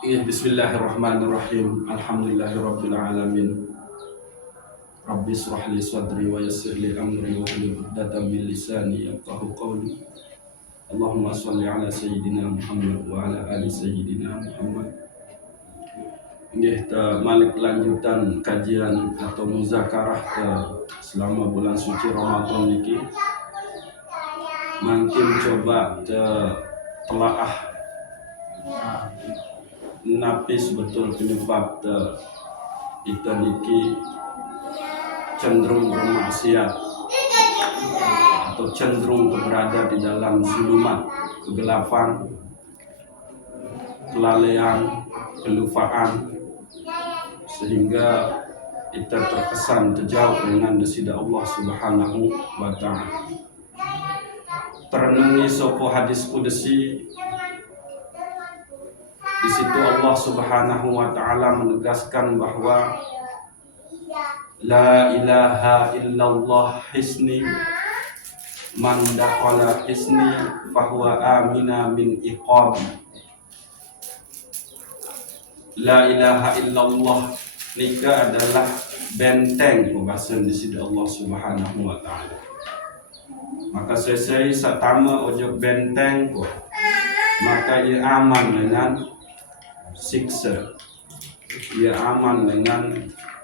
Bismillahirrahmanirrahim. Alhamdulillahirabbil alamin. Rabbi shrah li sadri wa yassir li amri wa hlul 'uqdatam min lisani yafqahu qawli. Allahumma shalli ala sayyidina Muhammad wa ala ali sayyidina Muhammad. Nggih ta malik lanjutan kajian atau muzakarah selama bulan suci Ramadan niki. Mungkin coba telaah napis betul penyebab kita niki cenderung bermaksiat atau cenderung berada di dalam zulumat, kegelapan, kelalaian, kelupaan, sehingga kita terkesan terjauh dengan desida Allah Subhanahu wa ta'ala. Terenungi sopo hadis qudsi. Di situ Allah Subhanahu wa ta'ala menegaskan bahwa la ilaha illallah hisni man dakhala hisni fahuwa amina min iqabi. La ilaha illallah nika adalah benteng pembahasan di sisi Allah Subhanahu wa ta'ala. Maka saya satama ojo benteng ko, maka ia aman dengan siksa, ia aman dengan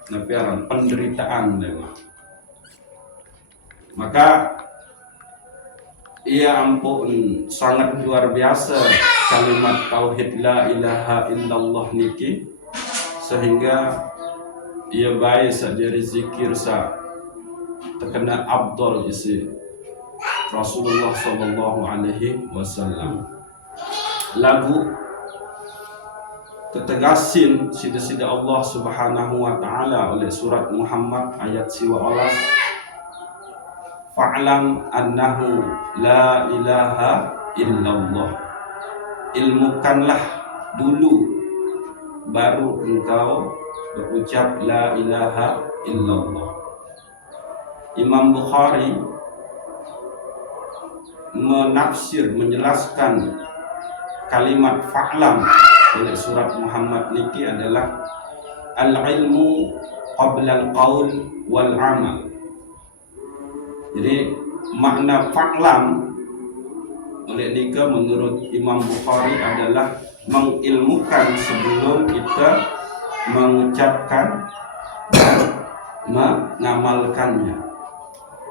napiaran penderitaan dewa. Maka ia ampun sangat luar biasa kalimat tauhid la ilaha illallah niki, sehingga ia baik sajari zikir sa terkena abdul isi Rasulullah sallallahu alaihi wasallam. Lagu ketegasin sida-sida Allah Subhanahu wa ta'ala oleh surat Muhammad ayat siwa olas, fa'lam annahu la ilaha illallah. Ilmukanlah dulu baru engkau berucap la ilaha illallah. Imam Bukhari menafsir, menjelaskan kalimat fa'lam oleh surat Muhammad niki adalah al-ilmu qabla al-qaul wal amal. Jadi makna fa'lam oleh nika menurut Imam Bukhari adalah mengilmukan sebelum kita mengucapkan dan mengamalkannya.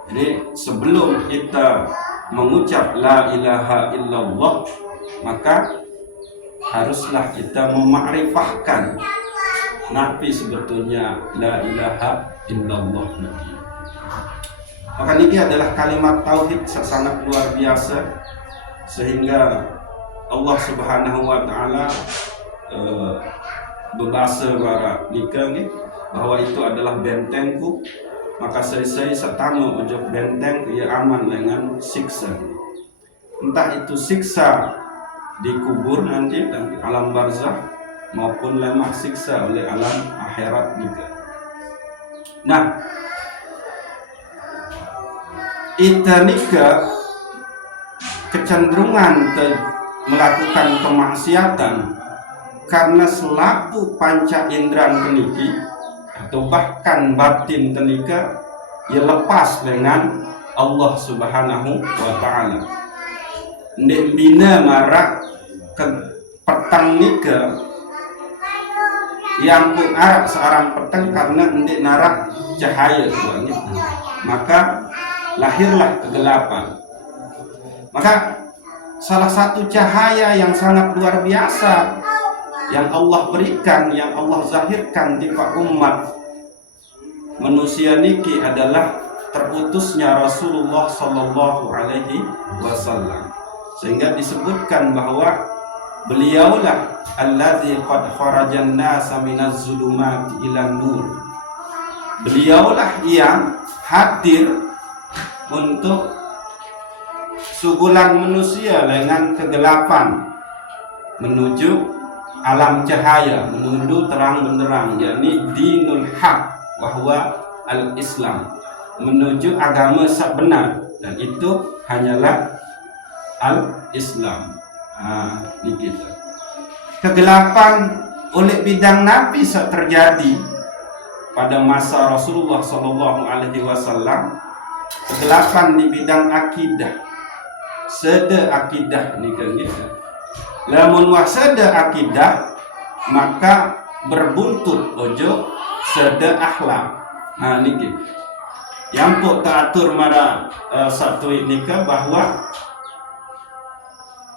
Jadi sebelum kita mengucap la ilaha illallah, maka haruslah kita memakrifahkan napi sebetulnya la ilaha illallah niki. Maka niki adalah kalimat tauhid sangat luar biasa, sehingga Allah Subhanahu wa ta'ala berbahasa bara nika ni bahwa itu adalah bentengku, maka saya setama ujung benteng ia aman dengan siksa. Entah itu siksa di kubur nanti dan di alam barzakh maupun lemah siksa oleh alam akhirat juga. Nah, kita nika kecenderungan melakukan kemaksiatan karena selaku panca indera teniki atau bahkan batin tenika ia lepas dengan Allah Subhanahu wa ta'ala. Ndek bina marak ke petang nika yang pun arak seorang petang karena ndek narak cahaya tuanya, maka lahirlah kegelapan. Maka salah satu cahaya yang sangat luar biasa yang Allah berikan, yang Allah zahirkan di umat manusia niki adalah terutusnya Rasulullah sallallahu alaihi wasallam. Sehingga disebutkan bahwa beliaulah allazi qad kharajan nasa minaz zulumati ilan nur. Beliaulah yang hadir untuk sugulan manusia dengan kegelapan menuju alam cahaya, menuju terang benderang, yakni dinul haq bahwa al-Islam, menuju agama sebenar, dan itu hanyalah al-Islam. Ini kita. kegelapan oleh bidang Nabi terjadi pada masa Rasulullah Sallallahu Alaihi Wasallam, kegelapan di bidang akidah, sede akidah ni kan gitu. Lamun wasada akidah maka berbuntut ojo sede akhlak. Nah niki yang pok teratur mara satu ini ke bahwa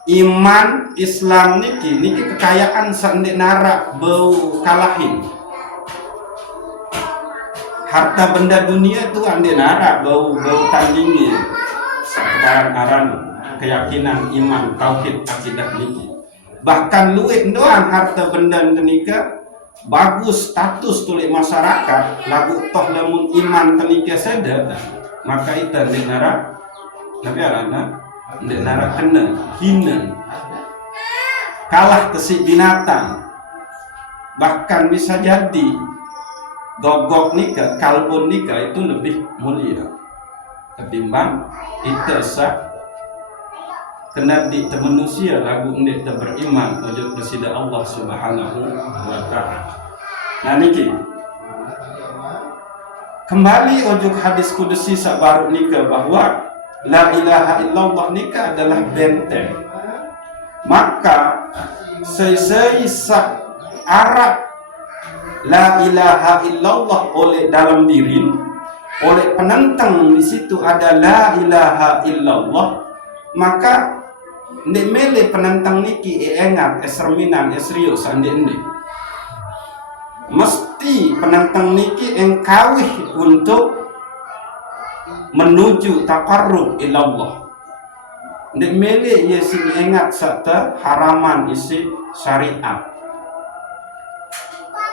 iman Islam niki kekayaan sandik nara bau kalahin. Harta benda dunia itu andi nara bau tandingi. Sekarang aran keyakinan iman tauhid akidah niki. Bahkan luwih doang harta benda tenika bagus status tulik masyarakat lagu toh lamun iman tenika seda maka itu andi nara tapi arana andi nara kena hina kalah tesik binatang, bahkan bisa jadi gogok nika kalbun nika itu lebih mulia ketimbang kita sah kena di manusia lagu ini beriman wajib kepada Allah Subhanahu wa Ta'ala. Nah niki kembali ojuk hadis kudusi sabaru nika bahwa la ilaha illallah nika adalah benteng. Maka seisa Arab la ilaha illallah oleh dalam diri, oleh penentang di situ ada la ilaha illallah, maka ndek mele penentang niki engat eserminan esrius ande ende. Mesti penentang niki engkawih untuk menuju taqarrub ilallah. Ndek mele ia sing ingat serta haraman isi syariat.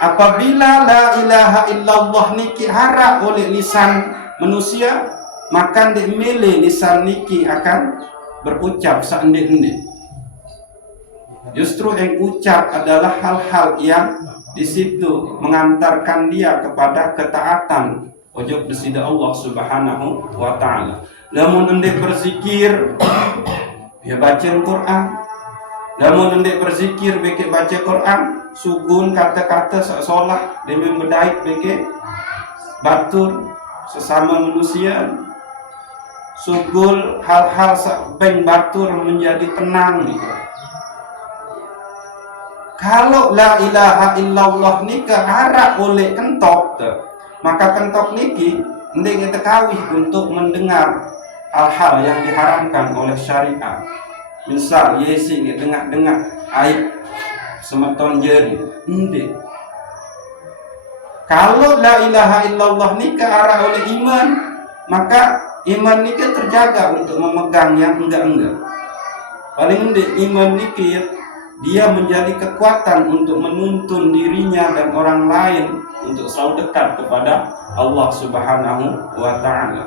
Apabila la ilaha illallah niki harap oleh lisan manusia, maka ndek mele lisan niki akan berucap seendek-endek. Justru yang ucap adalah hal-hal yang di situ mengantarkan dia kepada ketaatan ujub besida Allah Subhanahu wa Ta'ala. Lamun endek berzikir ya baca Quran, lamun endek berzikir beke baca Quran, sugun kata-kata seolah demi berdaik beke batur sesama manusia, sugul hal-hal beng batur menjadi tenang gitu. Kalau la ilaha illallah nika harap oleh kentok maka kentok niki ndek kita kawih untuk mendengar hal-hal yang diharamkan oleh syariat. Misal yesi dengar aib semeton jeri ndek. Kalau la ilaha illallah nika arah oleh iman, maka iman niki terjaga untuk memegang yang enggak-enggak. Paling ndek iman niki dia menjadi kekuatan untuk menuntun dirinya dan orang lain untuk selalu dekat kepada Allah Subhanahu wa Ta'ala.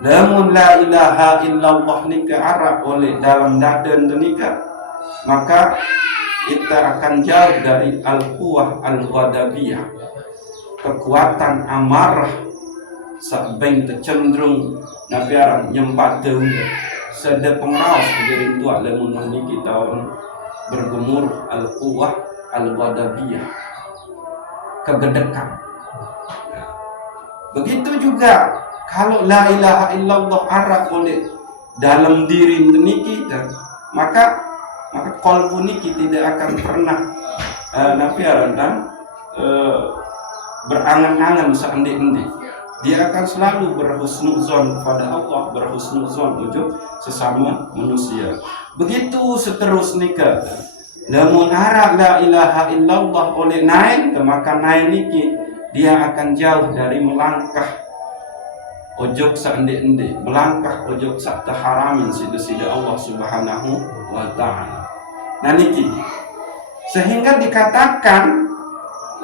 Namun la ilaha illallah nika arab oleh dalam dadan nika, maka kita akan jauh dari al-quwah al-ghadabiyah, kekuatan amarah sabeng tercenderung nabiaran nyempateu sede pengawas diri tua lamun niki tahun bergemur al-quwah al-ghadabiyah, kegedekan. Begitu juga kalau la ilaha illallah arah oleh dalam diri niki maka qalbu niki tidak akan pernah nafiaran dan berangan-angan seendek-endek. Dia akan selalu berhusnuzon kepada Allah, berhusnuzon ujub sesama manusia. Begitu seterus nikah. Namun arah la ilaha illallah oleh naik, maka naik niki dia akan jauh dari melangkah ujub seendek-endek, melangkah ujub sakta haramin sida-sida Allah Subhanahu wa Ta'ala. Nah niki sehingga dikatakan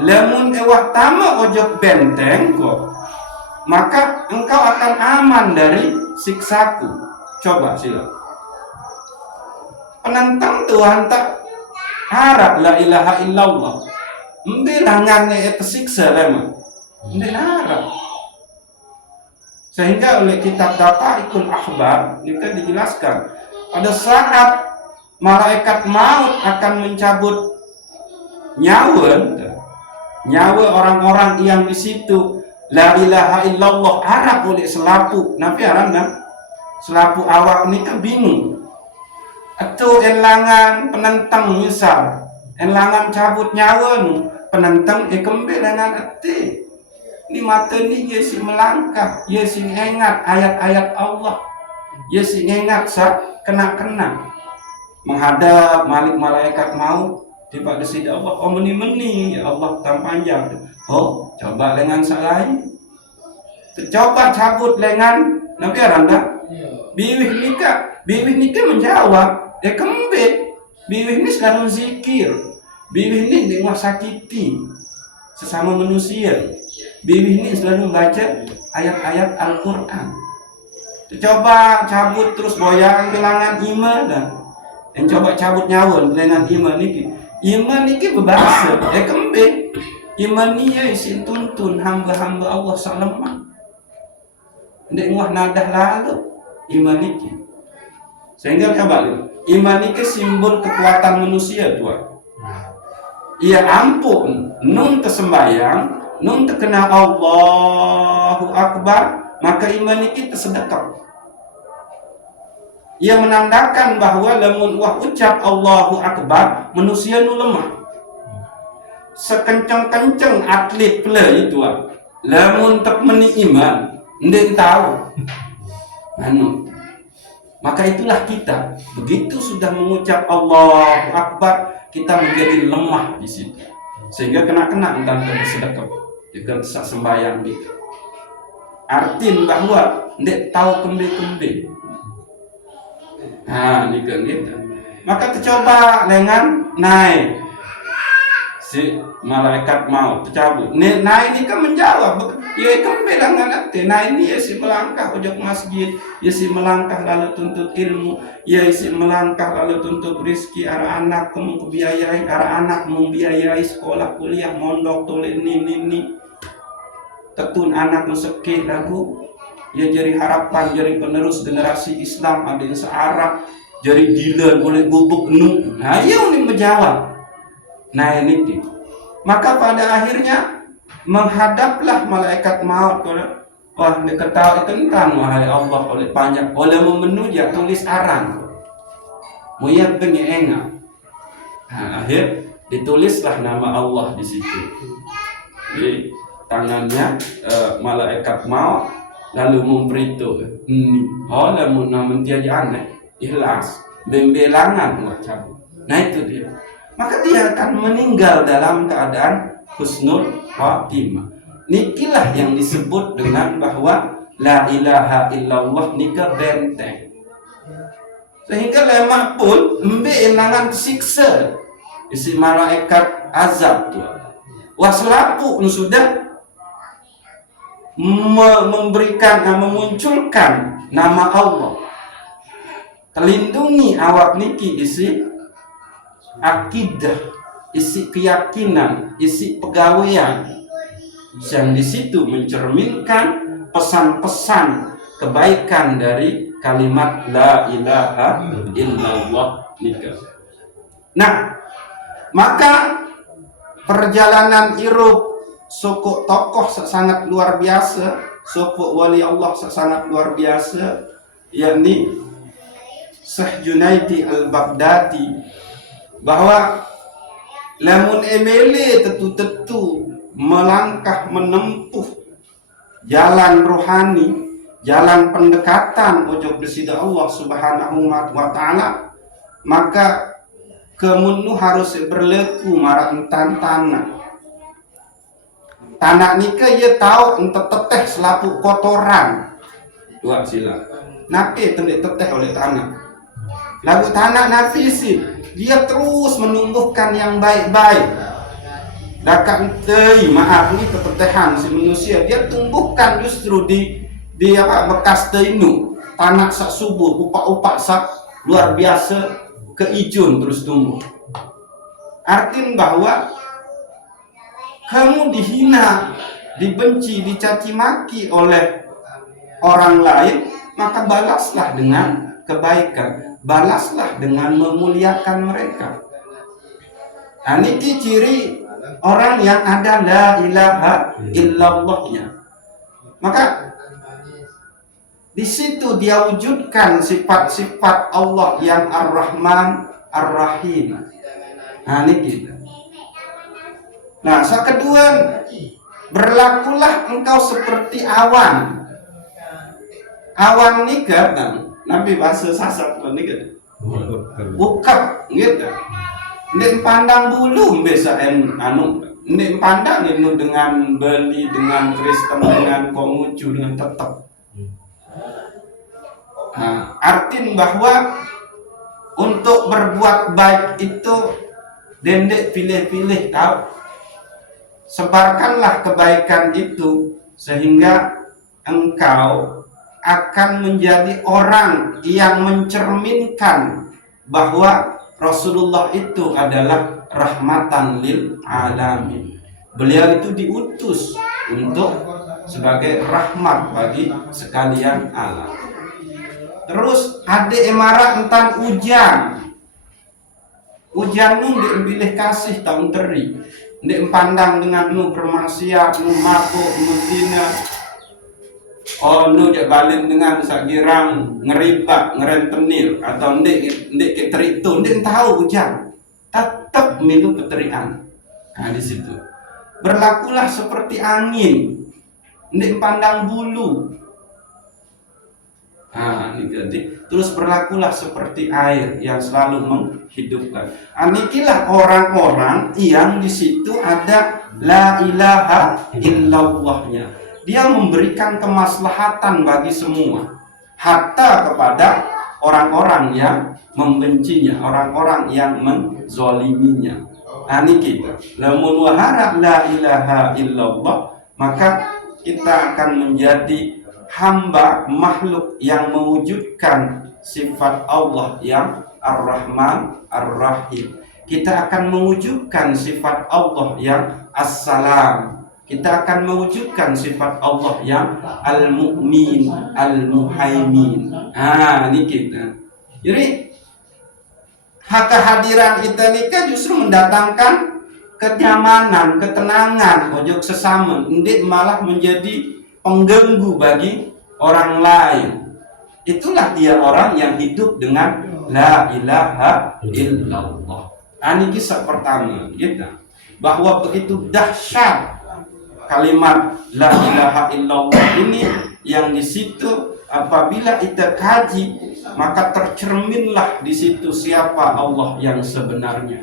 lamun ewah tama ujub benteng kok, maka engkau akan aman dari siksaku. Coba sila. Penentang Tuhan tak harap la ilaha illallah. Mbilah ngane tersiksa lema. Mbila harap. Sehingga oleh kitab Daqaiqul Akhbar ini dijelaskan pada saat malaikat maut akan mencabut nyawa orang-orang yang di situ la ilaha illallah arah oleh selapu nabi arana selapu awak ni kan bingung atau elangan penentang misal elangan cabut nyawa nu penentang kembali dengan ati ni mata ni ye si melangkah ye si ingat ayat-ayat Allah ye si ingat sa kena-kena menghadap malik malaikat maut di pada sida Allah meni ya Allah panjang coba dengan salai coba cabut lengan nabi aranda biwih nikah menjawab kembali biwih ni selalu zikir biwih ni dengan sakiti sesama manusia biwih ni selalu baca ayat-ayat Al-Quran coba cabut terus boyang kehilangan iman dan coba cabut nyawa dengan iman niki berbahasa kembali iman ni isin tuntun hamba-hamba Allah salamah ndek ngah nadah lalu iman niki sehingga coba iman niki simbol kekuatan manusia tuan ia ampun nun tersembayang nun terkena Allahu Akbar maka iman niki tersedekap ia menandakan bahwa lamun wah ucap Allahu Akbar manusia nu lemah sekencang-kencang atlet pula itu lamun tak meni iman ndek tahu maka itulah kita begitu sudah mengucap Allahu Akbar kita menjadi lemah di situ sehingga kena tentang bersedekah juga sak sembahyang itu artin bahwa ndek tahu kembe ni gitu. Maka tercoba dengan naik si malaikat mau tercabut naik ini kan menjawab ya kan dengan nanti naik ini ya si melangkah ujung masjid ya si melangkah lalu tuntut ilmu ya si melangkah lalu tuntut rezeki arah anak kamu kebiayai arah anak membiayai sekolah kuliah mondok tulis ini tetun anak mesekih lagu ya jadi harapan jadi penerus generasi Islam ada yang searah jadi dilan oleh bubuk nu yang ini menjawab ini maka pada akhirnya menghadaplah malaikat maut wah diketahui tentang wahai Allah oleh panjang oleh memenuhi tulis aran muyat pengenga akhir ditulislah nama Allah di situ di tangannya malaikat maut lalu memberitahu lamun namun tiada aneh ikhlas bembelangan cabut itu dia maka dia akan meninggal dalam keadaan husnul khatimah nikilah yang disebut dengan bahwa la ilaha illallah nika benteng sehingga lemah pun elangan siksa isi malaikat azab tu waslapu sudah memberikan memunculkan nama Allah terlindungi awak niki isi akidah isi keyakinan isi pegawaian yang di situ mencerminkan pesan-pesan kebaikan dari kalimat la ilaha illallah nikah. Nah maka perjalanan hirup suku tokoh sangat luar biasa, suku wali Allah sangat luar biasa, yakni Syekh Junaidi Al-Baghdadi, bahwa lamun emele tetu-tetu melangkah menempuh jalan rohani, jalan pendekatan ujug besida Allah Subhanahu wa taala, maka kemunnu harus berlaku marah entan tanah nikah ia tahu entet teteh selaku kotoran dua sila nake tendek teteh oleh tanah lagu tanah nafisi dia terus menumbuhkan yang baik-baik dakat tei maaf ini ketetehan si manusia dia tumbuhkan justru di bekas teinu tanah sak subur upak-upak sak luar biasa keijun terus tumbuh artinya bahwa kamu dihina, dibenci, dicaci maki oleh orang lain, maka balaslah dengan kebaikan, balaslah dengan memuliakan mereka. Niki ciri orang yang ada la ilaha illallahnya. Maka di situ dia wujudkan sifat-sifat Allah yang Ar-Rahman, Ar-Rahim. Niki. Nah, kedua, berlakulah engkau seperti awan. Awan nika, Nabi bahasa sasat nika. Ukap gitu. Nek pandang bulu biasa nek pandang ini dengan Bali, dengan Kristen, dengan Konghucu, dengan tetap. Artin bahwa untuk berbuat baik itu dendek pilih-pilih tahu. Sebarkanlah kebaikan itu sehingga engkau akan menjadi orang yang mencerminkan bahwa Rasulullah itu adalah rahmatan lil alamin. Beliau itu diutus untuk sebagai rahmat bagi sekalian alam. Terus ada emarat tentang hujan. Hujan nu diambilih kasih tahun teri. Ndek pandang dengan nu bermaksiat, nu mabuk, nu zina. Nu jak balik dengan sakirang ngeribat, ngerentenir atau ndek keterito, ndek tahu hujan. Tetap minum peterian. Di situ. Berlakulah seperti angin. Ndek pandang bulu. Ini jadi terus berlakulah seperti air yang selalu menghidupkan. Inilah orang-orang yang di situ ada la ilaha illallahnya. Dia memberikan kemaslahatan bagi semua, hatta kepada orang-orang yang membencinya, orang-orang yang menzaliminya. Ini kita. Lamun wahara la ilaha illallah, maka kita akan menjadi hamba makhluk yang mewujudkan sifat Allah yang Ar-Rahman, Ar-Rahim. Kita akan mewujudkan sifat Allah yang As-Salam. Kita akan mewujudkan sifat Allah yang Al-Mu'min, Al-Muhaimin. Ini kita. Jadi kehadiran kita ini kan justru mendatangkan kenyamanan, ketenangan ojok sesama. Ini malah menjadi pengganggu bagi orang lain. Itulah dia orang yang hidup dengan la ilaha illallah. Ini kisah pertama kita, bahwa begitu dahsyat kalimat la ilaha illallah ini, yang di situ apabila kita kaji maka tercerminlah di situ siapa Allah yang sebenarnya.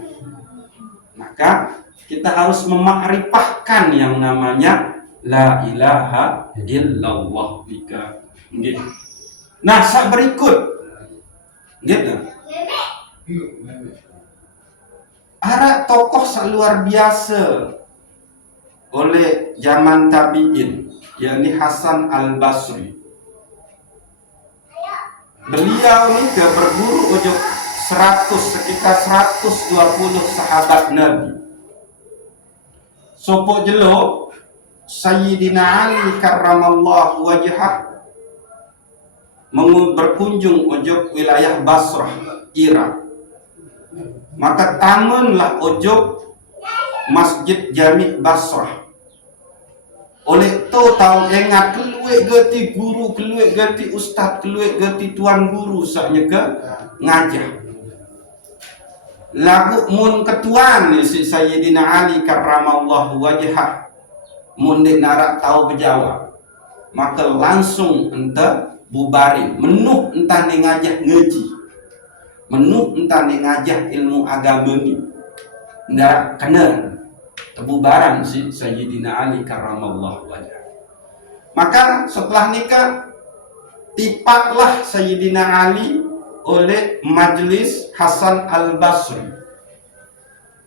Maka kita harus memakrifahkan yang namanya la ilaha illallah bika. Gitu. Nah, berikut gitu. Ada tokoh luar biasa oleh zaman tabi'in, yakni Hasan al-Basri. Beliau ini berguru ujung sekitar 120 sahabat Nabi. Sopo jelo Sayyidina Ali karramallahu wajhah berkunjung ojok wilayah Basrah, Irak. Maka tamunlah ojok Masjid Jami' Basrah. Oleh tu tahu ingat keluik geti guru, keluik geti ustaz, keluik geti tuan guru saknya ke ngajah. Lagu mun ketuan si Sayyidina Ali karramallahu wajhah mundik narak tahu berjawab, maka langsung entah bubari menuh entah ni ngajah ngaji, menuh entah ni ngajah ilmu agama ni ndak kena tebubaran si Sayyidina Ali karramallahu wajah. Maka setelah nikah tipatlah Sayyidina Ali oleh majlis Hasan al-Basri.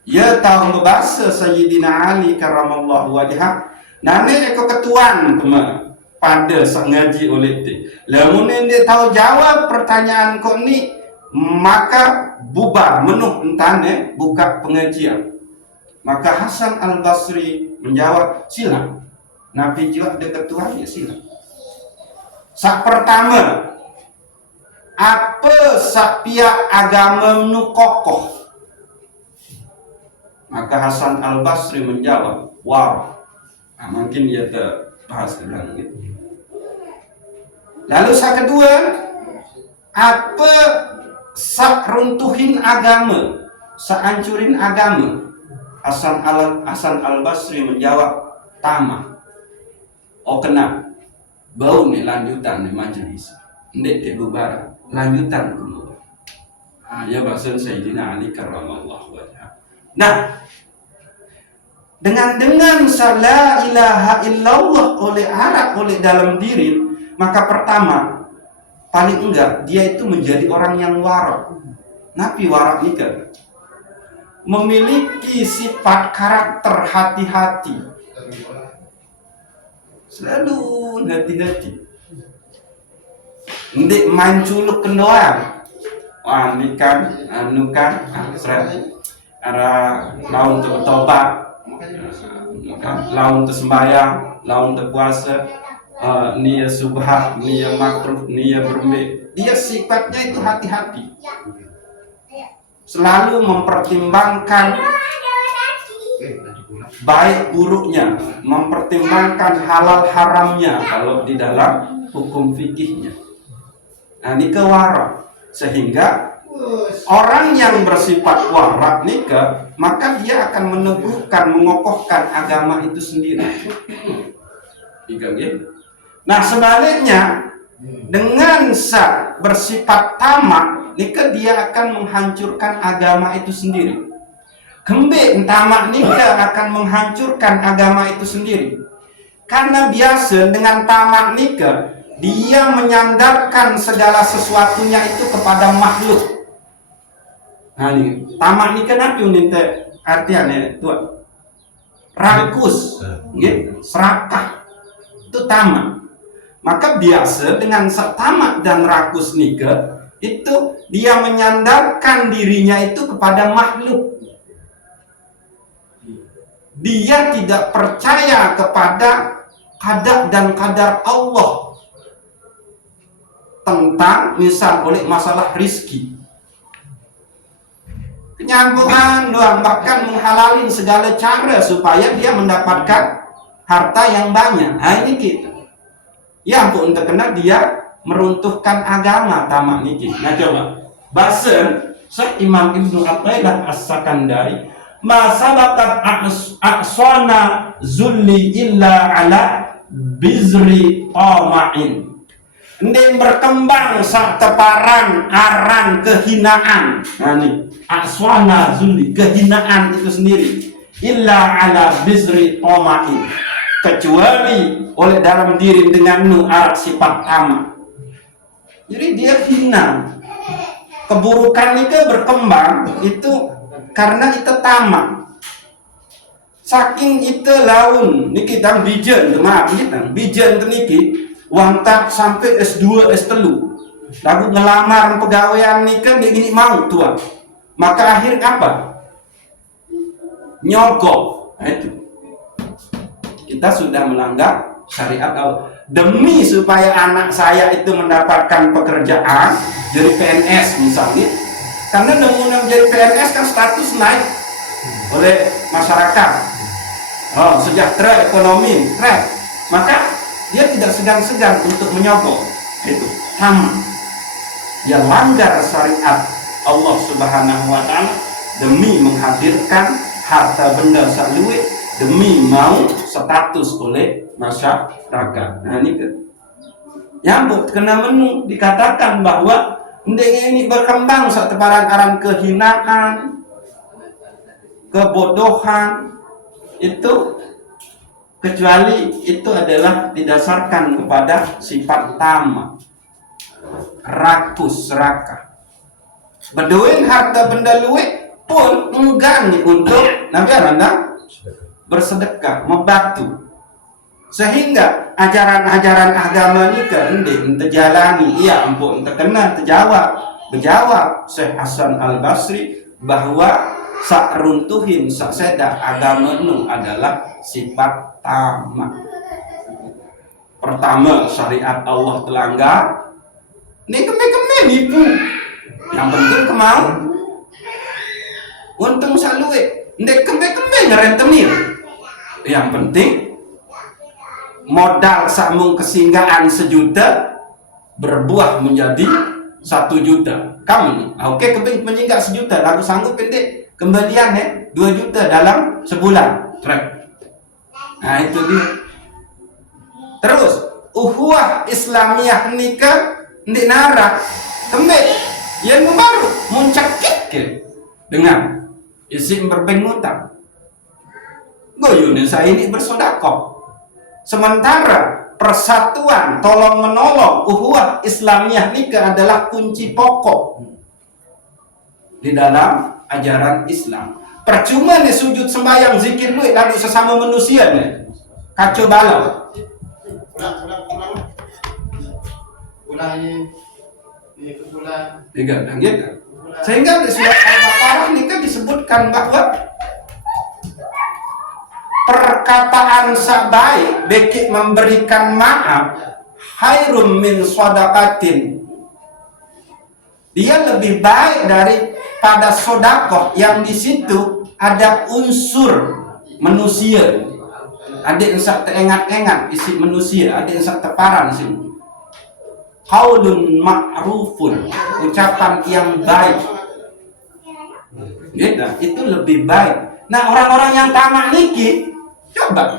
Ya tahu membahasa Sayyidina Ali karramallahu wajah. Nane eko ketuan pada sang ngaji oleh ti. Lamun dia tahu jawab pertanyaan kau ni, maka bubar menuh entane buka pengajian. Maka Hasan al-Basri menjawab, sila. Nabi juga ada ketuan, ya sila. Sak pertama, apa sak pihak agama nu kokoh? Maka Hasan Al-Basri menjawab, wara. Nah, mungkin dia terbahas dengan gitu. Lalu yang kedua, apa sak runtuhin agama, sak hancurin agama? Hasan Al-Basri menjawab, tamak. Oh kena, bau nih lanjutan nih majelis. Ndek ke bubar, lanjutan dulu. Ya bahasa Sayyidina Ali karramallahu wajhah. Nah, dengan la ilaha illallah oleh dalam diri, maka pertama, paling enggak dia itu menjadi orang yang warak. Nabi warak ini kan memiliki sifat karakter hati-hati, selalu hati-hati. Ndek main culuk kendoan. Wah, ini kan, anu kan, arah laun untuk bertobat, laun untuk sembahyang, laun untuk puasa, niat subhat, niat makruh, niat berumbi. Dia sifatnya itu hati-hati. Selalu mempertimbangkan baik buruknya, mempertimbangkan halal haramnya kalau di dalam hukum fikihnya. Nah, ini kewarak. Sehingga orang yang bersifat warak nikah, maka dia akan meneguhkan, mengokohkan agama itu sendiri. Nah, sebaliknya dengan bersifat tamak, nikah dia akan menghancurkan agama itu sendiri. Kembali tamak nikah akan menghancurkan agama itu sendiri. Karena biasa dengan tamak nikah, dia menyandarkan segala sesuatunya itu kepada makhluk. Nah ini, tamak ini kan apa yang artinya tuan? Rakus, gitu, serakah, itu tamak. Maka biasa dengan tamak dan rakus nikah itu dia menyandarkan dirinya itu kepada makhluk. Dia tidak percaya kepada qada dan qadar Allah tentang misal oleh masalah rizki, kenyambungan doang, bahkan menghalalin segala cara supaya dia mendapatkan harta yang banyak. Nah ini kita ya untuk terkena dia meruntuhkan agama tamak niki. Nah coba bahasa Imam Ibnu Athaillah As-Sakandari, ma sabakat aqsana zulli illa ala bizri tama'in. Ndeng berkembang sak teparan aran kehinaan. Nah ini aswana zulli, kehinaan itu sendiri, illa ala bizri tama'in, kecuali oleh dalam diri dengan sifat tamak. Jadi dia hina. Keburukan itu berkembang itu karena itu tamak. Saking itu laun niki tang bijen, maaf kita bijen niki wantak sampai S2, S3. Lalu ngelamar pegawaian nikah dia gini mau tua. Maka akhir apa? Nyogok. Nah, itu. Kita sudah melanggar syariat Allah. Demi supaya anak saya itu mendapatkan pekerjaan jadi PNS misalnya. Karena dengan menjadi PNS kan status naik oleh masyarakat. Oh, sejahtera ekonomi, keren. Maka dia tidak segan-segan untuk menyogok. Itu tamak. Dia langgar syariat Allah Subhanahu wa taala demi menghadirkan harta benda saluwe, demi mau status oleh masyarakat. Nah ini kan nyambut kena menu dikatakan bahwa ini berkembang satu aran kehinaan, kebodohan itu, kecuali itu adalah didasarkan kepada sifat tamak, rakus, serakah. Beduin harta benda luwe pun enggan untuk nabi anda bersedekah, membantu. Sehingga ajaran-ajaran agama ini keending terjalani, iya ampun terkena berjawab Syekh Hasan Al-Basri bahwa sak runtuhin sak seda agama nu adalah sifat tamak. Pertama, syariat Allah telanggar. Ini keme-keme nipu. Yang penting kemau untung saluwe. ndek kembe-kembe ngerentenir. Yang penting modal samung kesinggahan 1 juta berbuah menjadi 1 juta. Kamu nih, oke kembali menyinggah 1 juta, lalu sanggup pendek kembalian 2 juta dalam sebulan. Nah itu dia. Terus uhuwah Islamiyah nikah ndek nara kembali yang baru muncakit dengan isi berbengutan. Goyone saya ini bersodakoh. Sementara persatuan tolong menolong uhuwah Islamiyah nikah adalah kunci pokok di dalam ajaran Islam. Percuma nih sujud sembahyang zikir duit lalu sesama manusia nih kacau balau. Ulang ini kebulan 3 gitu. Sehingga di surat Al-Baqarah ini kan disebutkan bahwa perkataan sabaik bekik memberikan maaf khairum min shadaqatin. Dia lebih baik daripada sodakoh yang di situ ada unsur manusia. Ada yang sak teringat-ingat isi manusia, ada yang sak teparan sini. Qaulun ma'rufun, ucapan yang baik. Gitu, itu lebih baik. Nah, orang-orang yang tamak niki, coba.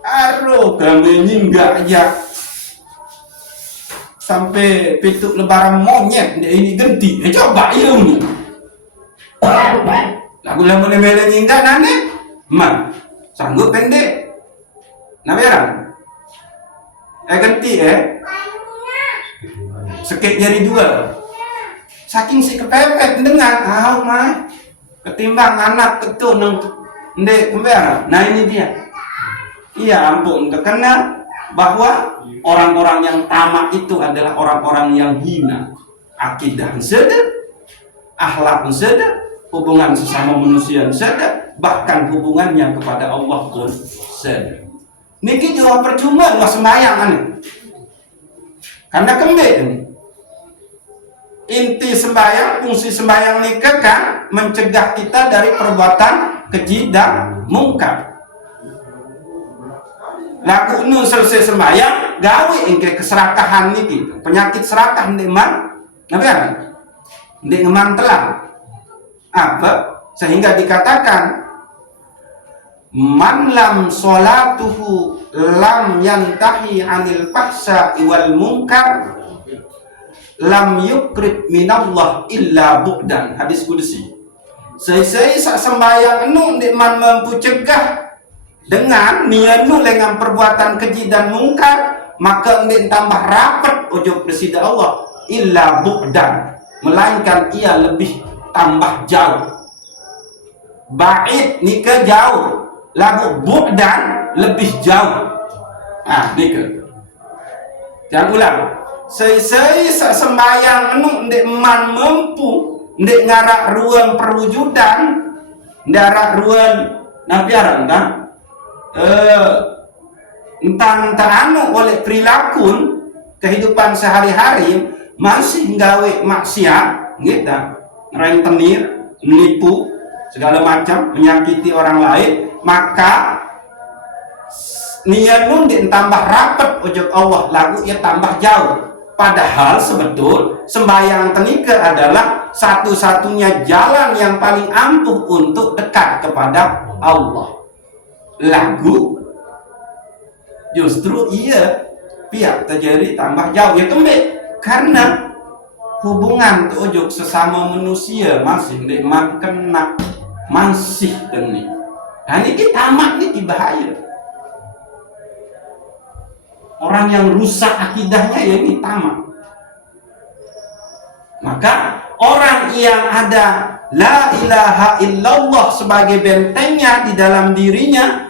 Aduh, kami nyinggah aja sampai pituk lebaran monyet ini genti. Coba ini. Lagu lama mele nyinggah nane, man. Sanggup pendek. Nah, berang. Genti sekit jari 2. Saking si kepepet dengan mah ketimbang anak ketu neng ndek kembar. Nah ini dia. Iya ampun terkena bahwa orang-orang yang tamak itu adalah orang-orang yang hina. Akidah sedek, akhlak sedek, hubungan sesama manusia sedek, bahkan hubungannya kepada Allah pun sedek. Niki juga percuma nggak sembahyang aneh. Karena kembali ini. Inti sembahyang, fungsi sembahyang nikah kan mencegah kita dari perbuatan keji dan mungkar. Lagu nu selesai sembahyang, gawe ingke keserakahan niki, penyakit serakah ndek man, nabi kan? Ndek ngeman telah. Apa? Sehingga dikatakan man lam sholatuhu lam yantahi anil fahsya wal munkar lam yukrib minallah illa bu'dan. Hadis kudusi. Saya sak sembahyang enu ndik man mampu cegah dengan nianu dengan perbuatan keji dan mungkar, maka ndik tambah rapat ojo presida Allah illa bu'dan, melainkan ia lebih tambah jauh. Ba'id nikah jauh, lagu bu'dan lebih jauh. Ah, nikah. Jangan ulang. Saya sembahyang enu ndek man mampu ndek ngarak ruang perwujudan ndarak ruang nabiaran kan entang anu oleh perilaku kehidupan sehari-hari masih nggawe maksiat gitu, ngerentenir, menipu segala macam, menyakiti orang lain, maka niat ndek tambah rapat ojok Allah lagu ia tambah jauh. Padahal sebetul sembahyang tenika adalah satu-satunya jalan yang paling ampuh untuk dekat kepada Allah. Lagu justru iya pihak terjadi tambah jauh ya kembali karena hubungan tujuh sesama manusia masih kena masih kena. Nah ini tamak ini bahaya. Orang yang rusak akidahnya ya ini tamak. Maka orang yang ada la ilaha illallah sebagai bentengnya di dalam dirinya,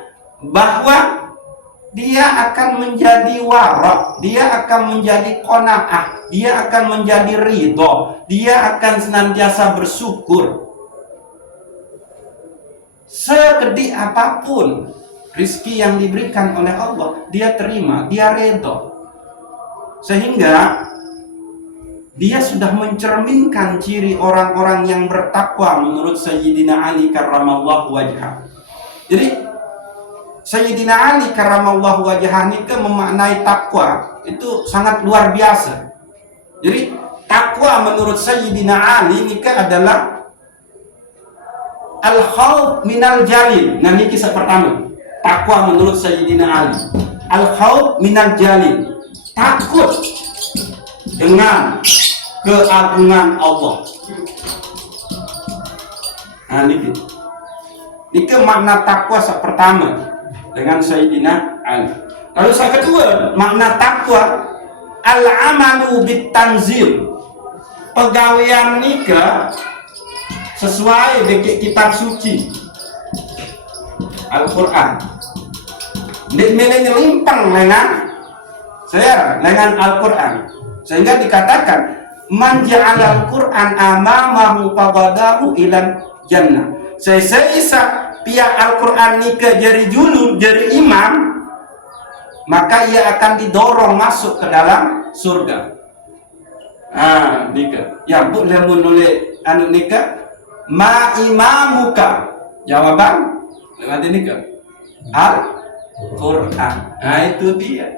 bahwa dia akan menjadi warak, dia akan menjadi qanaah, dia akan menjadi ridho, dia akan senantiasa bersyukur. Sekedih apapun rizki yang diberikan oleh Allah, dia terima, dia redha. Sehingga dia sudah mencerminkan ciri orang-orang yang bertakwa menurut Sayyidina Ali karramallahu wajhah. Jadi Sayyidina Ali karramallahu wajhah ini memaknai takwa itu sangat luar biasa. Jadi takwa menurut Sayyidina Ali ini adalah al-khawf minal jalil. Nah ini kisah pertama. Takwa menurut Sayyidina Ali, al-khawf minal jalil, takut dengan keagungan Allah. Nah ini makna takwa pertama dengan Sayyidina Ali. Lalu yang kedua, makna takwa al-amalu bit-tanzil, pegawaian nikah sesuai dengan kitab suci Al-Quran. Dia melimpang dengan Al-Quran, sehingga dikatakan man ja'ala Al-Quran amamahu faqadahu ilan jannah. Saya pihak Al-Quran nikah jari julun, jari imam, maka ia akan didorong masuk ke dalam surga. Nikah. Ya boleh menulis anu nikah, ma imamuka. Jawaban lewat nikah. Al-Quran. Itu dia.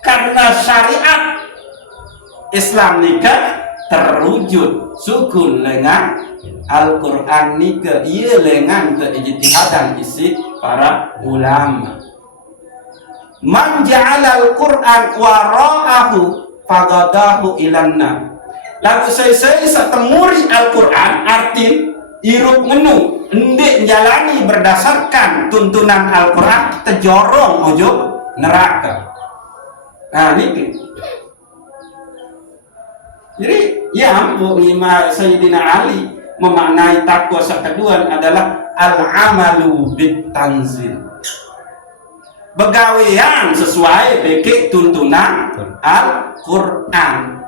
Karena syariat Islam nikah terwujud sukun dengan Al-Quran nikah, ia dengan keijtihadan isi para ulama. Man ja'ala Al-Quran wara'ahu fagadahu ilanna. Lalu saya setemuri Al-Quran arti irup menu ndik jalani berdasarkan tuntunan Al-Quran terjorong ojo neraka. Nah ini. Jadi yang Sayyidina Ali memaknai takwa kedua adalah al-amalu bit-tanzil, begawean sesuai dengan tuntunan Al-Quran.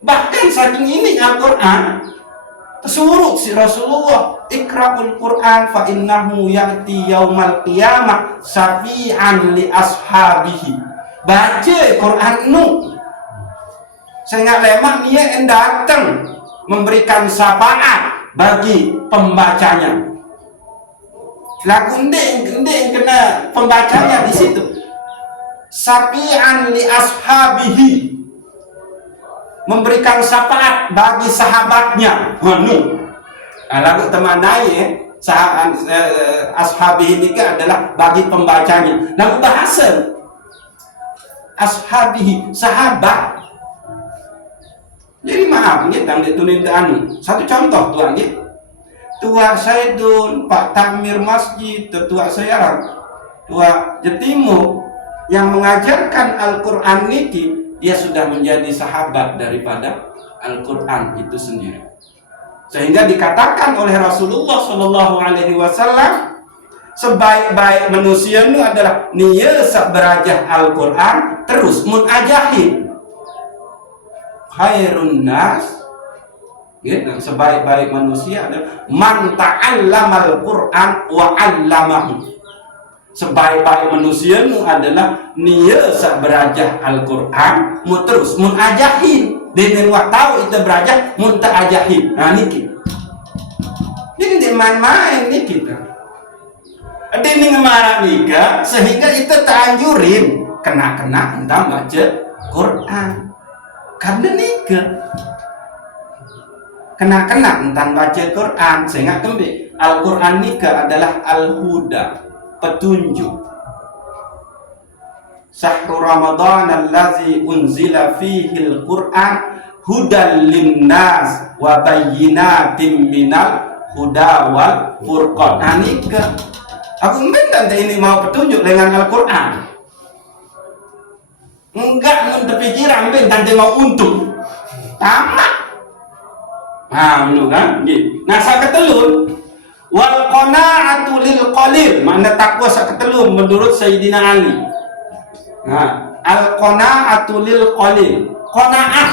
Bahkan saking ini Al-Quran surut si Rasulullah, ikra'ul Quran fa innahu ya'ti yaumal qiyamah syafi'an li ashabihi. Baca Quran nu sehingga lemah dia yang datang memberikan syafaat bagi pembacanya. Lagu ndek kena pembacanya di situ. Syafi'an li ashabihi, memberikan syafaat bagi sahabatnya. Lagu temanai ashabihi ini adalah bagi pembacanya. Lagu bahasa ashabihi, sahabat. Jadi maaf nih, tang ditulis anu. Satu contoh tuan nih. Tua Saidun, Pak Takmir Masjid, tetua saya, tua Jetimu yang mengajarkan Al-Quran niki, dia sudah menjadi sahabat daripada Al-Quran itu sendiri. Sehingga dikatakan oleh Rasulullah SAW, sebaik-baik manusia itu adalah niya berajah Al-Quran terus munajahin. Khairun nas, sebaik-baik manusia adalah man ta'allamal Quran wa 'allamahu. Sebaik-baik manusia itu adalah niya berajah Al-Quran mu terus munajahin. Dengan tahu itu berajah munajahin. Nah niki. Ini di main-main nih kita. Ini ngemarah nika sehingga itu teranjurin kena-kena entah baca Quran. Karena nikah kena tentang baca Quran, sehingga kembali Al-Quran nikah adalah al-huda, petunjuk. Syahrul Ramadan allazi unzila fihi al-Quran hudan linnas wa bayyinatin minal huda wal furqan. Nah nikah aku minta ini mau petunjuk dengan Al-Quran. Enggak menterpikiran nanti mau untung tamat. Menurut kan? Nah saketelun wal qana'atu lil qalil, makna takwa saketelun menurut Sayyidina Ali. Nah, al qana'atu lil qalil, qana'ah,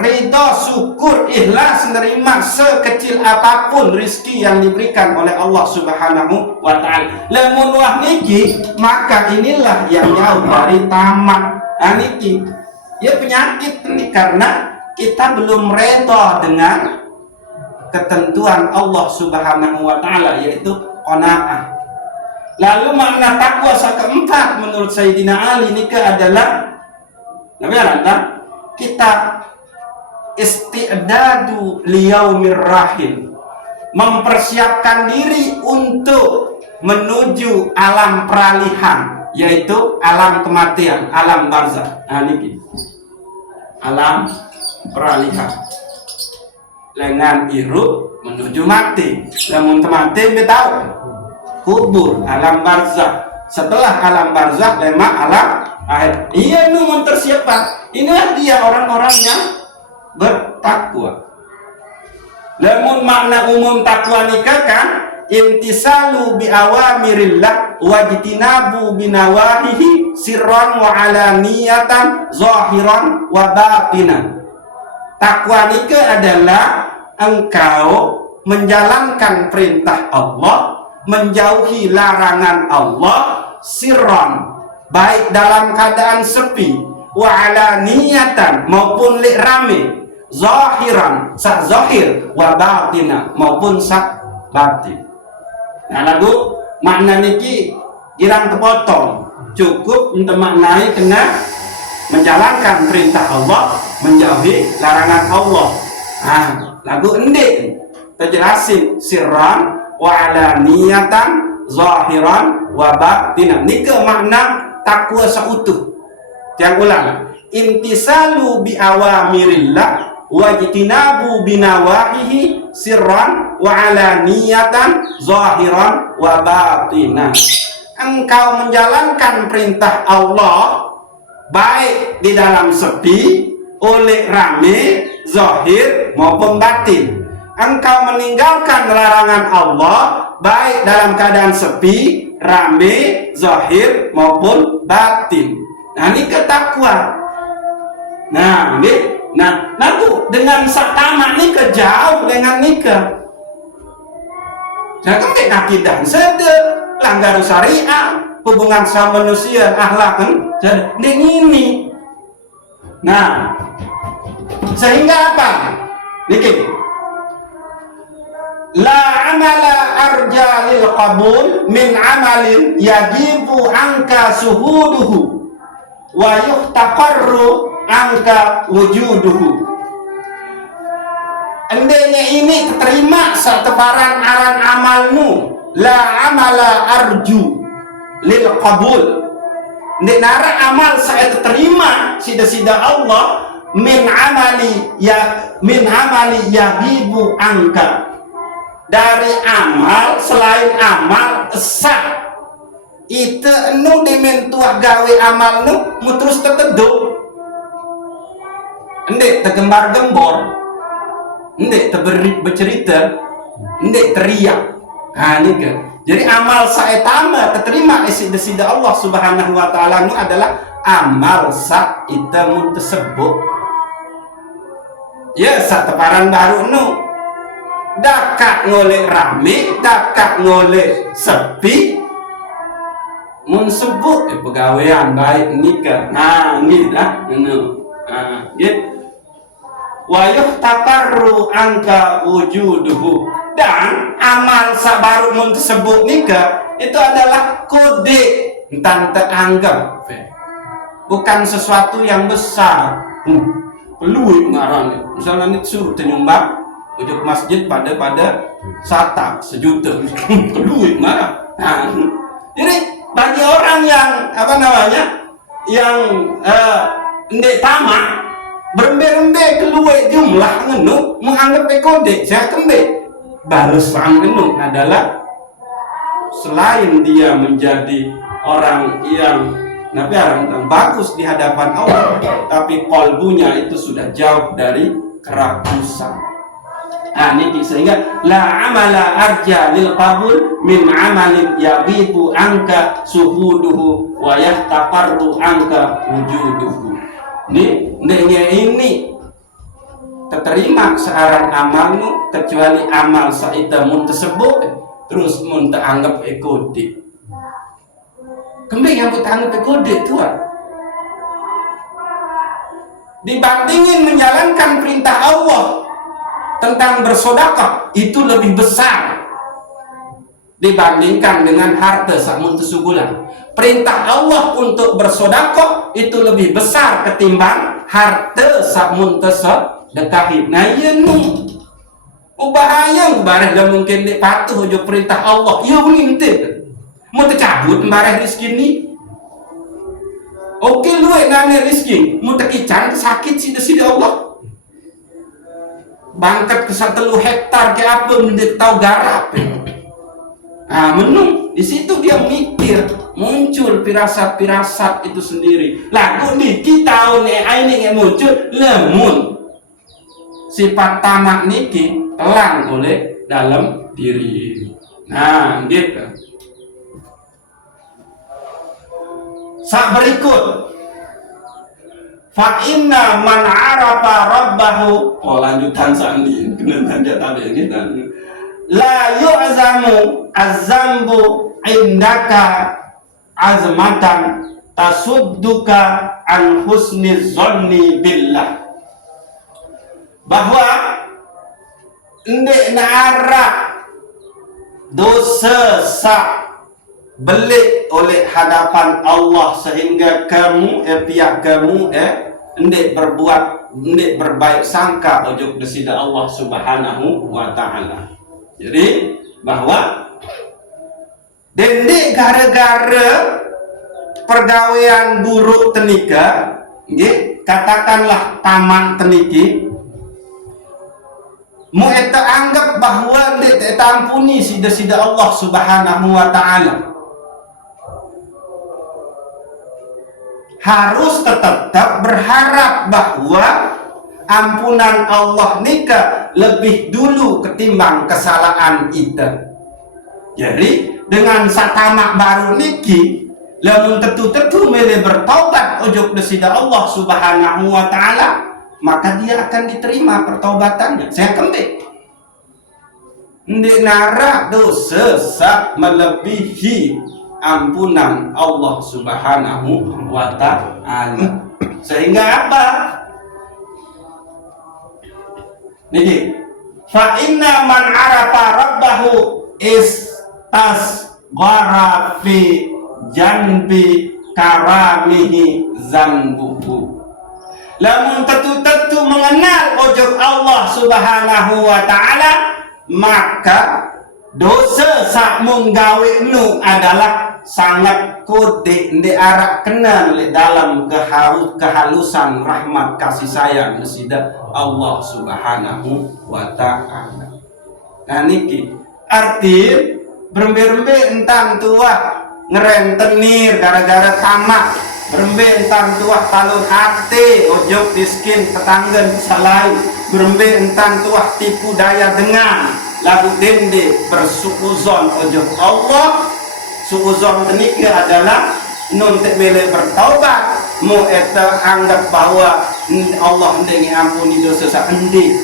ridho, syukur, ikhlas, menerima sekecil apapun rizki yang diberikan oleh Allah Subhanahu wa ta'ala. Lamun wah niki, maka inilah yang jauh dari tamat. Niki ya penyakit ini karena kita belum reda dengan ketentuan Allah Subhanahu wa taala, yaitu qanaah. Lalu makna takwa keempat menurut Sayyidina Ali nikah adalah kita isti'dadu liyaumir rahil, mempersiapkan diri untuk menuju alam peralihan, yaitu alam kematian, alam barzakh. Niki alam peralihan, lengan irup menuju mati, lamun mati tahu kubur, alam barzakh. Setelah alam barzakh lemak alam akhir. Iya nu mempersiapkan. Inilah dia orang-orang yang bertakwa. Lamun makna umum takwa nikah kan imtisalu bi awamirillah wajtinabu binawahihi sirran wa alaniyatan zahiran wa batinan. Takwa nikah adalah engkau menjalankan perintah Allah, menjauhi larangan Allah, sirran, baik dalam keadaan sepi, wa alaniyatan maupun li rame, zahiran sak zahir, wa batina maupun sak batin. Nah lagu makna niki girang terpotong, cukup untuk maknai kena menjalankan perintah Allah, menjauhi larangan Allah. Nah lagu endek terjelasin sirran wa alaniyatan zahiran wa batinan. Nika makna takwa seutuh. Yang ulang, intisalu bi awamirillah wajtinabu binawahihi sirran wa alaniyatan zahiran wa batinan. Engkau menjalankan perintah Allah baik di dalam sepi, oleh rame, zahir maupun batin. Engkau meninggalkan larangan Allah baik dalam keadaan sepi, rame, zahir maupun batin. Nah ini ketakwa. Nah ini, lalu dengan satama ini jauh dengan nikah. Saya kan akidah sede, langgar syariah, hubungan sama manusia, akhlak kan, jadi ini. Nah, sehingga apa? Niki. La amala arja lil qabul min amalin yajibu anka suhuduhu wa yuhtaqarru anka wujuduhu. Endenya ini terima setebaran aran amalmu. La amala arju lil qabul. Nara amal saya terima sida-sida Allah min amali yajibu anka. Dari amal selain amal sah itu nu dimentuah gawe amal nu muterus terteduk ndek tegembar gembor ndek bercerita ndek teriak. Nah ini kan jadi amal saya tambah terima sida Allah Subhanahu wa taala nu adalah amal sa itu mun tersebut ya sateparan baru nu dakak ngoleh rame, dakak ngoleh sepi, mun sebut pegawaian baik nikah. Nah ini dah, gitu. Wa yuhtaqarru angka wujuduhu, dan amal sabaru mun tersebut nikah itu adalah kode entah teranggap, bukan sesuatu yang besar. Peluit ngarang, misalnya ini suruh nyumbang ujuk masjid pada satak 1 juta duit marah. Nah, jadi bagi orang yang yang ndek tamak berembe-embe keluar jumlah ngenu menganggap kode saya kembe balas ngenu adalah selain dia menjadi orang yang bagus di hadapan Allah, tapi kolbunya itu sudah jauh dari kerakusan. Nah ini sehingga la amala arja lil qabul min amalin yabibu angka suhuduhu wa yahtaqarru angka wujuduhu. Ini terterima searang amalmu kecuali amal saita mun tersebut terus mun teranggap ekode. Kembali yang anggap ekode tuan. dibandingin menjalankan perintah Allah tentang bersedekah itu lebih besar dibandingkan dengan harta sakmun tesugulan. Perintah Allah untuk bersedekah itu lebih besar ketimbang harta sakmun tesedekahi. Nah iya nu bahaya bareh dah mungkin dek patuh jo perintah Allah. Iya ngintip mau tercabut bareh rezeki ni. Oke lu nane rezeki mau tekican sakit sida Allah. Bangkat ke 1 hektar ke apa mendet tahu garap. Nah, menung di situ dia mikir, muncul pirasat-pirasat itu sendiri. Lagu nih kita ini muncul lemun sifat tamak niki telang oleh dalam diri. Nah, gitu. Sak berikut fa inna man arafa rabbahu, lanjutan sandi kena dia tadi ini dan la yu'zamu az-zambu indaka azmatan tasudduka an husni zanni billah, bahwa ndek nara dosa sak belik oleh hadapan Allah sehingga kamu pihak kamu ndek berbaik sangka ojo desida Allah Subhanahu wa taala. Jadi bahwa dendek gara-gara pergawean buruk tenika nggih katakanlah tamak teniki mu eta anggap bahwa ndek tampuni sida-sida Allah Subhanahu wa taala. Harus tetap berharap bahwa ampunan Allah nika lebih dulu ketimbang kesalahan kita. Jadi dengan satamak baru niki lamun tetu-tetu mele bertaubat ujug desida Allah Subhanahu wa taala, maka dia akan diterima pertaubatannya. Saya kembali ndek nara dosa sak melebihi ampunan Allah Subhanahu wa ta'ala. Sehingga apa? Niki fa inna man arafa rabbahu istasghara fi janbi karamihi zambuhu. Lamun tetu-tetu mengenal ujug Allah Subhanahu wa ta'ala, maka dosa sak menggawe nu adalah sangat kode di arah kenal dalam kehalusan rahmat kasih sayang nesida Allah Subhanahu wa ta'ala. Nah niki arti berembe-rembe entang tua ngerentenir gara-gara tamak, berembe entang tua talun ate ojok miskin tetangga salai, berembe entang tua tipu daya dengan lagu dende bersukuzon ojok Allah. Suuzon tenika adalah nun tekmele bertaubat mu eta anggap bahwa Allah hendak ampuni dosa sak endi.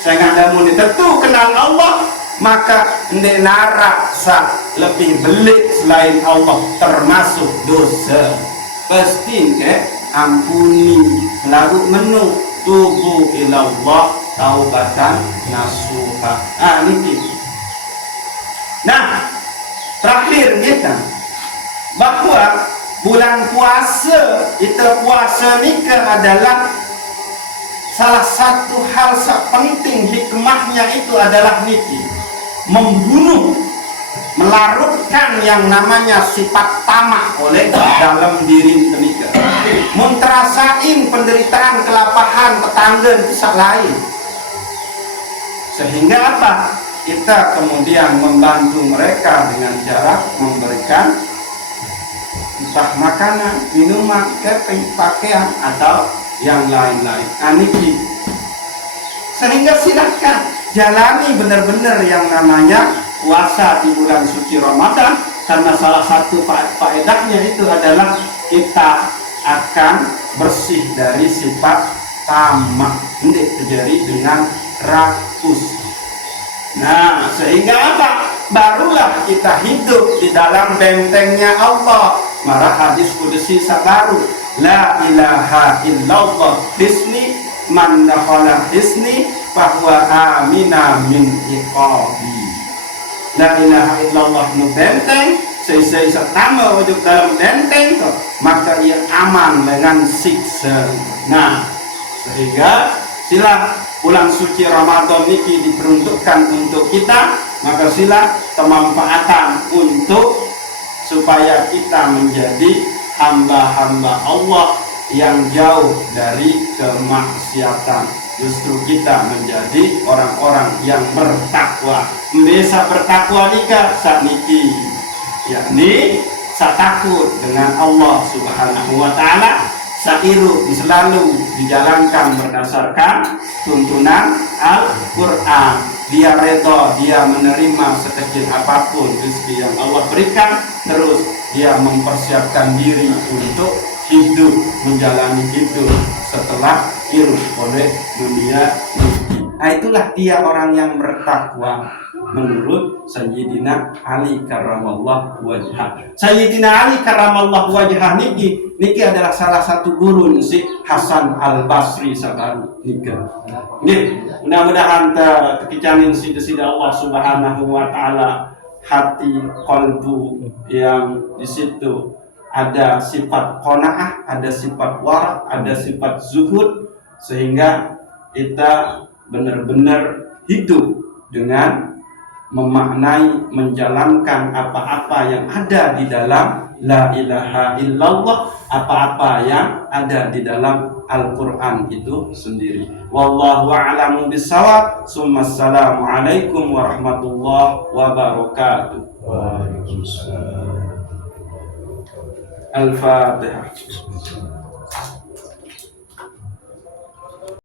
Saya ngadamu tentu kenal Allah, maka hendak nara sak lebih belik selain Allah termasuk dosa. Pasti ampuni lagu menu tubuh ilallah taubatan nasuha. Niki. Nah, terakhir kita bahwa bulan puasa itu puasa nikah adalah salah satu hal penting hikmahnya itu adalah niki membunuh, melarutkan yang namanya sifat tamak oleh dalam diri nikah, menterasain penderitaan kelapahan tetangga itu lain, sehingga apa? Kita kemudian membantu mereka dengan cara memberikan entah makanan, minuman, keping, pakaian atau yang lain-lain. Aniki. Sehingga silakan jalani benar-benar yang namanya puasa di bulan suci Ramadan, karena salah satu faedahnya itu adalah kita akan bersih dari sifat tamak, ini terjadi dengan rakus. Nah, sehingga apa? Barulah kita hidup di dalam bentengnya Allah. Marah hadis kudusi baru. La ilaha illallah hisni man dakhala hisni bahwa amina min iqabi. La ilaha illallah nu benteng seisai setama wujud dalam benteng to, maka ia aman dengan siksa. Nah, sehingga sila bulan suci Ramadan ini diperuntukkan untuk kita, maka sila kemanfaatan untuk supaya kita menjadi hamba-hamba Allah yang jauh dari kemaksiatan. Justru kita menjadi orang-orang yang bertakwa. Bisa bertakwa nikah saat niki, yakni sa takut dengan Allah Subhanahu wa taala, sairu selalu dijalankan berdasarkan tuntunan Al-Qur'an. Dia redha, dia menerima sekecil apapun rezeki yang Allah berikan, terus dia mempersiapkan diri untuk hidup, menjalani hidup setelah hirup oleh dunia ini. Nah, itulah dia orang yang bertakwa menurut Sayyidina Ali karramallahu wajhah. Sayyidina Ali karramallahu wajhah niki adalah salah satu guru si Hasan Al-Basri sabaru nika. Nih, mudah-mudahan kekicanin sida Allah Subhanahu wa taala hati kolbu yang di situ ada sifat qanaah, ada sifat wara, ada sifat zuhud, sehingga kita benar-benar hidup dengan memaknai, menjalankan apa-apa yang ada di dalam la ilaha illallah, apa-apa yang ada di dalam Al-Quran itu sendiri. Wallahu a'lamu bissawab. Assalamu alaikum warahmatullahi wabarakatuh. Waalaikumsalam. Al-Fatihah.